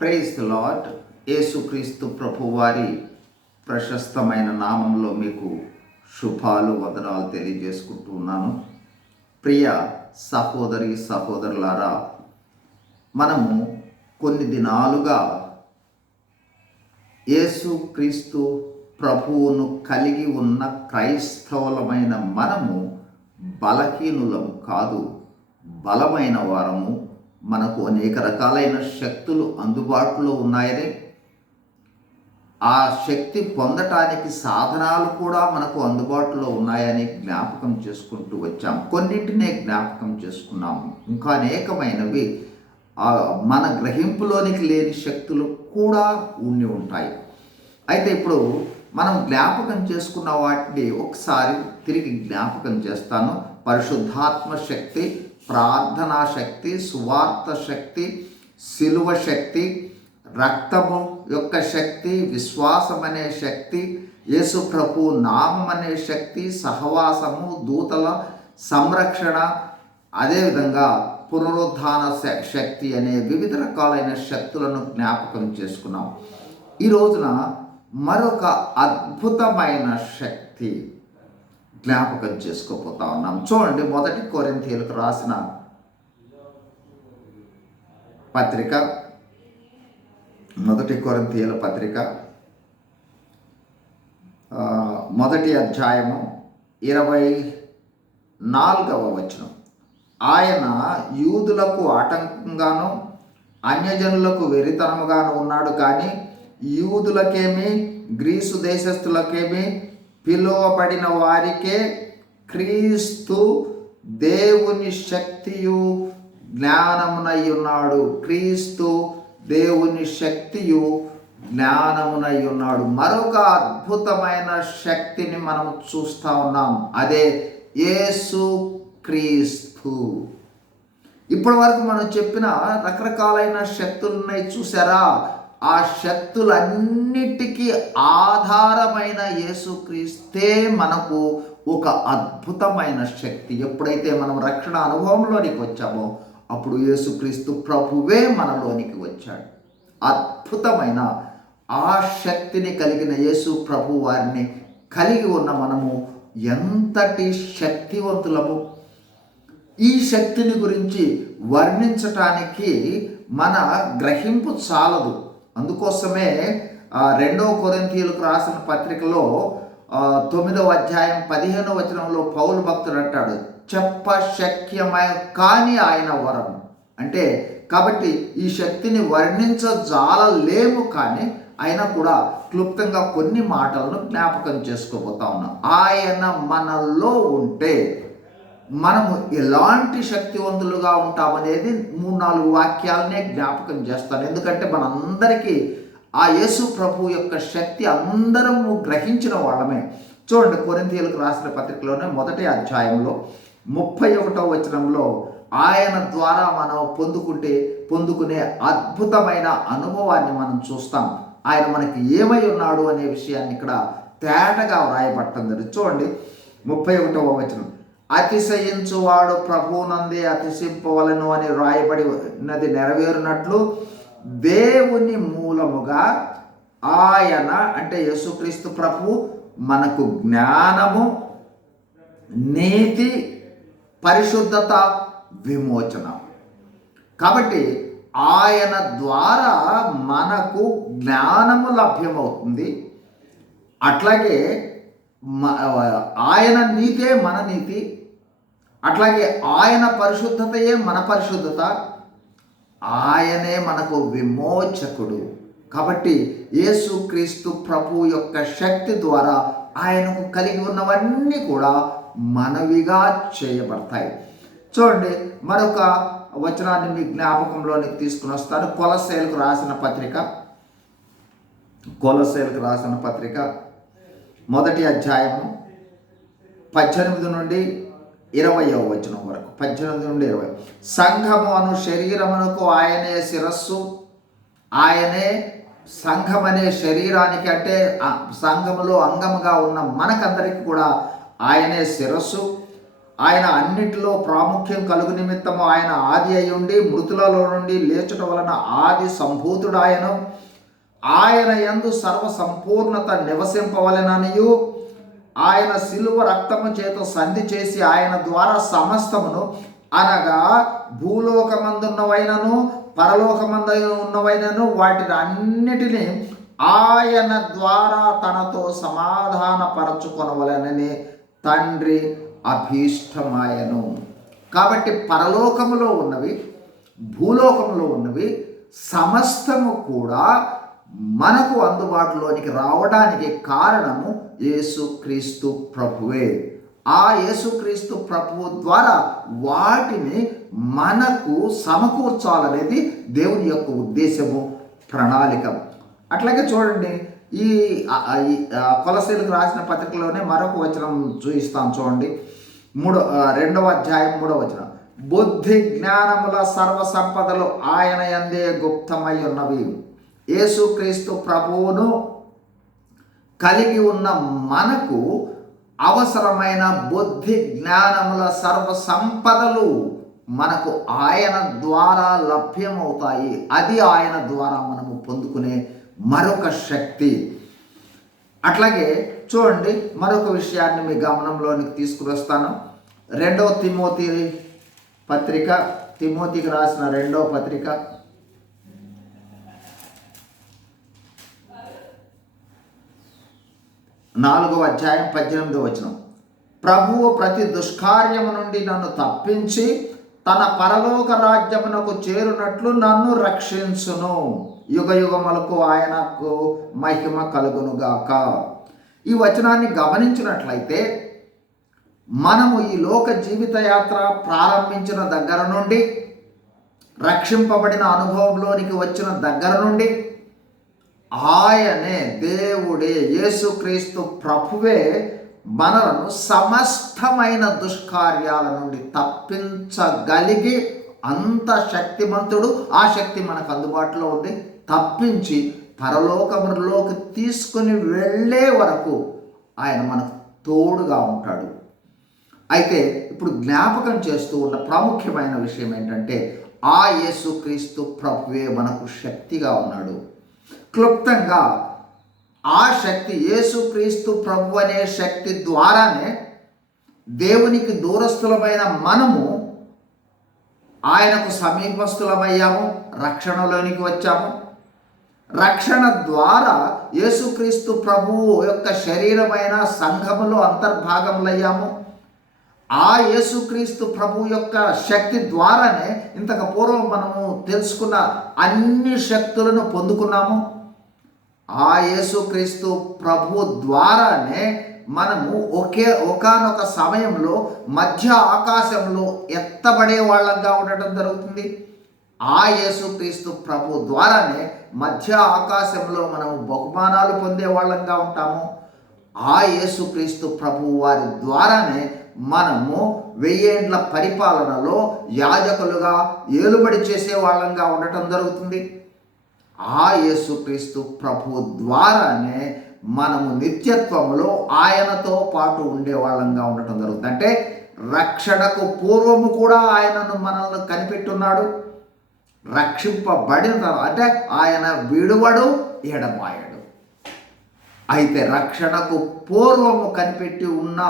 Praise lot యేసుక్రీస్తు ప్రభు వారి ప్రశస్తమైన నామంలో మీకు శుభాలు వదనాలు తెలియజేసుకుంటూ ఉన్నాను. ప్రియ సహోదరి సహోదరులారా మనము కొన్ని దినాలుగా యేసుక్రీస్తు ప్రభువును కలిగి ఉన్న క్రైస్తవులమైన మనము బలహీనులము కాదు బలమైన వారము మనకు అనేక రకాలైన శక్తులు అందుబాటులో ఉన్నాయని. ఆ శక్తి పొందటానికి సాధనాలు కూడా మనకు అందుబాటులో ఉన్నాయని జ్ఞాపకం చేసుకుంటూ వచ్చాం. కొన్నింటినే జ్ఞాపకం చేసుకున్నాము. ఇంకా అనేకమైనవి మన గ్రహింపులోనికి లేని శక్తులు కూడా ఉండి ఉంటాయి. అయితే ఇప్పుడు మనం జ్ఞాపకం చేసుకున్న వాటిని ఒకసారి తిరిగి జ్ఞాపకం చేస్తాను. పరిశుద్ధాత్మ శక్తి ప్రార్థనా శక్తి సువార్త శక్తి శిలువ శక్తి రక్తము యొక్క శక్తి విశ్వాసం అనే శక్తి యేసుప్రభు నామం అనే శక్తి సహవాసము దూతల సంరక్షణ అదేవిధంగా పునరుద్ధాన శ- శక్తి అనే వివిధ రకాలైన శక్తులను జ్ఞాపకం చేసుకున్నాం. ఈ రోజున మరొక అద్భుతమైన శక్తి జ్ఞాపకం చేసుకోపోతా ఉన్నాం. చూడండి మొదటి కొరింథీయులకు రాసిన పత్రిక మొదటి కొరింథీయుల పత్రిక మొదటి అధ్యాయము ఇరవై నాలుగవ వచనం. ఆయన యూదులకు ఆటంకంగాను అన్యజనులకు వెరితనముగాను ఉన్నాడు కానీ యూదులకేమి గ్రీసు దేశస్థులకేమి పిలువబడిన వారికే క్రీస్తు దేవుని శక్తియు జ్ఞానమునై ఉన్నాడు. క్రీస్తు దేవుని శక్తియు జ్ఞానమునై ఉన్నాడు. మరొక అద్భుతమైన శక్తిని మనం చూస్తా ఉన్నాం. అదే యేసు క్రీస్తు. ఇప్పటి వరకు మనం చెప్పిన రకరకాలైన శక్తులున్నాయి చూసారా? ఆ శక్తులన్నిటికీ ఆధారమైన యేసుక్రీస్తే మనకు ఒక అద్భుతమైన శక్తి. ఎప్పుడైతే మనం రక్షణ అనుభవంలోనికి వచ్చామో అప్పుడు యేసుక్రీస్తు ప్రభువే మనలోనికి వచ్చాడు. అద్భుతమైన ఆ శక్తిని కలిగిన యేసు ప్రభు వారిని కలిగి ఉన్న మనము ఎంతటి శక్తివంతులము? ఈ శక్తిని గురించి వర్ణించటానికి మన గ్రహింపు చాలదు. అందుకోసమే రెండవ కొరింథీయులకు రాసిన పత్రికలో తొమ్మిదవ అధ్యాయం పదిహేనవ వచనంలో పౌలు భక్తుడు అంటాడు చెప్ప శక్యమైన కానీ ఆయన వరం. అంటే కాబట్టి ఈ శక్తిని వర్ణించజాలలేము కానీ అయినా కూడా క్లుప్తంగా కొన్ని మాటలను జ్ఞాపకం చేసుకోబోతా ఉన్నాం. ఆయన మనలో ఉంటే మనము ఎలాంటి శక్తివంతులుగా ఉంటామనేది మూడు నాలుగు వాక్యాలనే జ్ఞాపకం చేస్తాను. ఎందుకంటే మనందరికీ ఆ యేసు ప్రభు యొక్క శక్తి అందరము గ్రహించిన వాళ్ళమే. చూడండి కొరింతీయులకు రాసిన పత్రికలోనే మొదటి అధ్యాయంలో ముప్పై ఒకటో వచనంలో ఆయన ద్వారా మనం పొందుకుంటే పొందుకునే అద్భుతమైన అనుభవాన్ని మనం చూస్తాం. ఆయన మనకి ఏమై ఉన్నాడు అనే విషయాన్ని ఇక్కడ తేటగా వ్రాయబట్టంది చూడండి ముప్పై ఒకటవ వచనం. అతిశయించువాడు ప్రభువునందే అతిశింపవలను అని రాయబడి ఉన్నది నెరవేరినట్లు దేవుని మూలముగా ఆయన అంటే యేసుక్రీస్తు ప్రభు మనకు జ్ఞానము నీతి పరిశుద్ధత విమోచన. కాబట్టి ఆయన ద్వారా మనకు జ్ఞానము లభ్యమవుతుంది. అట్లాగే మ- ఆయన నీతే మన నీతి అట్లాగే ఆయన పరిశుద్ధతయే మన పరిశుద్ధత. ఆయనే మనకు విమోచకుడు. కాబట్టి యేసుక్రీస్తు ప్రభు యొక్క శక్తి ద్వారా ఆయనకు కలిగి ఉన్నవన్నీ కూడా మనవిగా చేయబడతాయి. చూడండి మరొక వచనాన్ని మీ జ్ఞాపకంలోనికి తీసుకుని వస్తాను. కొలసేలకు రాసిన పత్రిక. కొలసేలకు రాసిన పత్రిక. మొదటి అధ్యాయము పద్దెనిమిది నుండి ఇరవయో వచనం వరకు పద్దెనిమిది నుండి ఇరవై. సంఘము అను శరీరమునకు ఆయనే శిరస్సు. ఆయనే సంఘం అనే శరీరానికి అంటే సంఘములో అంగముగా ఉన్న మనకందరికీ కూడా ఆయనే శిరస్సు. ఆయన అన్నిటిలో ప్రాముఖ్యం కలుగు నిమిత్తము ఆయన ఆది అయి ఉండి మృతులలో నుండి లేచుట వలన ఆది సంభూతుడాయను. ఆయన యందు సర్వ సంపూర్ణత నివసింపవలెననియు. ఆయన సిలువ రక్తము చేత సంధి చేసి ఆయన ద్వారా సమస్తమును అనగా భూలోకమందున్నవైనను పరలోకమందు ఉన్నవైనను వాటిని అన్నిటినీ ఆయన ద్వారా తనతో సమాధానపరచుకొనవలనని తండ్రి అభీష్టమాయను. కాబట్టి పరలోకములో ఉన్నవి భూలోకములో ఉన్నవి సమస్తము కూడా మనకు అందుబాటులోనికి రావడానికి కారణము యేసుక్రీస్తు ప్రభువే. ఆ యేసుక్రీస్తు ప్రభువు ద్వారా వాటిని మనకు సమకూర్చాలనేది దేవుని యొక్క ఉద్దేశము ప్రణాళిక. అట్లాగే చూడండి ఈ కొలసీలకు రాసిన పత్రికలోనే మరొక వచనం చూపిస్తాం చూడండి. మూడో రెండవ అధ్యాయం మూడవ వచనం. బుద్ధి జ్ఞానముల సర్వ సంపదలు ఆయన ఎందే గుప్తమై ఉన్నవి. యేసుక్రీస్తు ప్రభువును కలిగి ఉన్న మనకు అవసరమైన బుద్ధి జ్ఞానముల సర్వ సంపదలు మనకు ఆయన ద్వారా లభ్యమవుతాయి. అది ఆయన ద్వారా మనము పొందుకునే మరొక శక్తి. అట్లాగే చూడండి మరొక విషయాన్ని మీ గమనంలోనికి తీసుకువస్తాను. రెండవ తిమోతి పత్రిక తిమోతికి రాసిన రెండవ పత్రిక నాలుగవ అధ్యాయం పద్దెనిమిదవ వచనం. ప్రభువు ప్రతి దుష్కార్యము నుండి నన్ను తప్పించి తన పరలోక రాజ్యమునకు చేరునట్లు నన్ను రక్షించును. యుగ యుగములకు ఆయనకు మహిమ కలుగునుగాక. ఈ వచనాన్ని గమనించినట్లయితే మనము ఈ లోక జీవిత యాత్ర ప్రారంభించిన దగ్గర నుండి రక్షింపబడిన అనుభవంలోనికి వచ్చిన దగ్గర నుండి ఆయనే దేవుడే యేసుక్రీస్తు ప్రభువే మనలను సమస్తమైన దుష్కార్యాల నుండి తప్పించగలిగి అంత శక్తిమంతుడు. ఆ శక్తి మనకు అందుబాటులో ఉంది. తప్పించి పరలోకములోకి తీసుకుని వెళ్ళే వరకు ఆయన మనకు తోడుగా ఉంటాడు. అయితే ఇప్పుడు జ్ఞాపకం చేస్తూ ఉన్న ప్రాముఖ్యమైన విషయం ఏంటంటే ఆ యేసుక్రీస్తు ప్రభువే మనకు శక్తిగా ఉన్నాడు. క్లుప్తంగా ఆ శక్తి యేసుక్రీస్తు ప్రభు అనే శక్తి ద్వారానే దేవునికి దూరస్థులమైన మనము ఆయనకు సమీపస్థులమయ్యాము రక్షణలోనికి వచ్చాము. రక్షణ ద్వారా యేసుక్రీస్తు ప్రభువు యొక్క శరీరమైన సంఘములో అంతర్భాగములయ్యాము. ఆ యేసుక్రీస్తు ప్రభు యొక్క శక్తి ద్వారానే ఇంతకు పూర్వం మనము తెలుసుకున్న అన్ని శక్తులను పొందుకున్నాము. ఆ యేసుక్రీస్తు ప్రభు ద్వారానే మనము ఒకే ఒకానొక సమయంలో మధ్య ఆకాశంలో ఎత్తబడే వాళ్ళంగా ఉండటం జరుగుతుంది. ఆ యేసుక్రీస్తు ప్రభు ద్వారానే మధ్య ఆకాశంలో మనము బహుమానాలు పొందే వాళ్ళంగా ఉంటాము. ఆ యేసుక్రీస్తు ప్రభు వారి ద్వారానే మనము వెయ్యేండ్ల పరిపాలనలో యాజకులుగా ఏలుబడి చేసే వాళ్ళంగా ఉండటం జరుగుతుంది. ఆ యేసుక్రీస్తు ప్రభు ద్వారానే మనము నిత్యత్వంలో ఆయనతో పాటు ఉండే వాళ్ళంగా ఉండటం జరుగుతుంది. అంటే రక్షణకు పూర్వము కూడా ఆయనను మనల్ని కనిపెట్టున్నాడు. రక్షింపబడిన తర్వాత అంటే ఆయన విడువడు ఎడమాయడు అయితే రక్షణకు పూర్వము కనిపెట్టి ఉన్న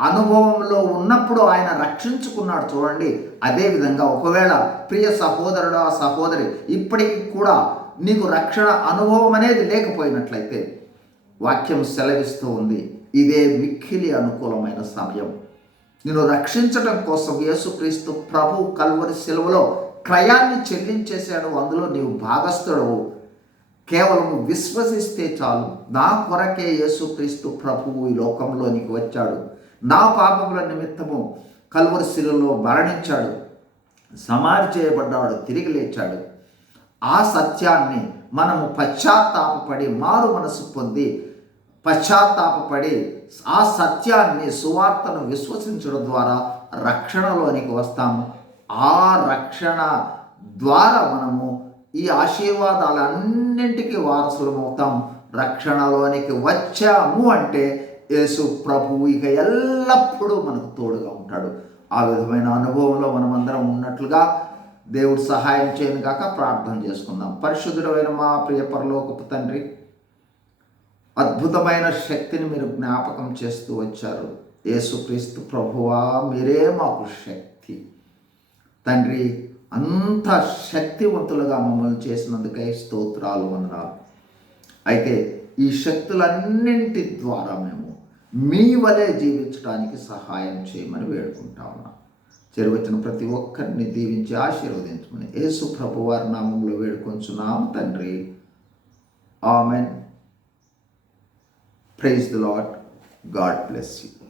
అనుభవంలో ఉన్నప్పుడు ఆయన రక్షించుకున్నాడు చూడండి. అదేవిధంగా ఒకవేళ ప్రియ సహోదరుడు ఆ సహోదరి ఇప్పటికి కూడా నీకు రక్షణ అనుభవం అనేది లేకపోయినట్లయితే వాక్యం సెలవిస్తూ ఉంది. ఇదే మిక్కిలి అనుకూలమైన సమయం. నేను రక్షించడం కోసం యేసుక్రీస్తు ప్రభు కల్వరి సెలవులో క్రయాన్ని చెల్లించేశాడు. అందులో నీవు భాగస్థుడవు. కేవలం విశ్వసిస్తే చాలు. నా కొరకే యేసుక్రీస్తు ప్రభువు ఈ లోకంలోనికి వచ్చాడు. నా పాపముల నిమిత్తము కల్వరు శిలలో మరణించాడు. సమాధి చేయబడ్డాడు తిరిగి లేచాడు. ఆ సత్యాన్ని మనము పశ్చాత్తాపపడి మారు మనసు పొంది పశ్చాత్తాపపడి ఆ సత్యాన్ని సువార్తను విశ్వసించడం ద్వారా రక్షణలోనికి వస్తాము. ఆ రక్షణ ద్వారా మనము ఈ ఆశీర్వాదాలన్నింటికీ వారసులమవుతాం. రక్షణలోనికి వచ్చాము అంటే యేసు ప్రభువు ఇక ఎల్లప్పుడూ మనకు తోడుగా ఉంటాడు ఆ విధమైన అనుభవంలో మనమందరం ఉన్నట్లుగా దేవుడు సహాయం చేయను కాక ప్రార్థన చేసుకుందాం. పరిశుద్ధుడమైన మా ప్రియ పరలోకపు తండ్రి అద్భుతమైన శక్తిని మీరు జ్ఞాపకం చేస్తూ వచ్చారు. యేసుక్రీస్తు ప్రభువా మీరే మాకు శక్తి. తండ్రి అంత శక్తివంతులుగా మమ్మల్ని చేసినందుకై స్తోత్రాలు వందనాలు. అయితే ఈ శక్తులన్నింటి ద్వారా మేము మీ వలె జీవించడానికి సహాయం చేయమని వేడుకుంటా ఉన్నాం. చెరువచ్చిన ప్రతి ఒక్కరిని దీవించి ఆశీర్వదించమని యేసు ప్రభు వారి నామంలో వేడుకొంచున్నాం తండ్రి. Amen. Praise the Lord God bless you.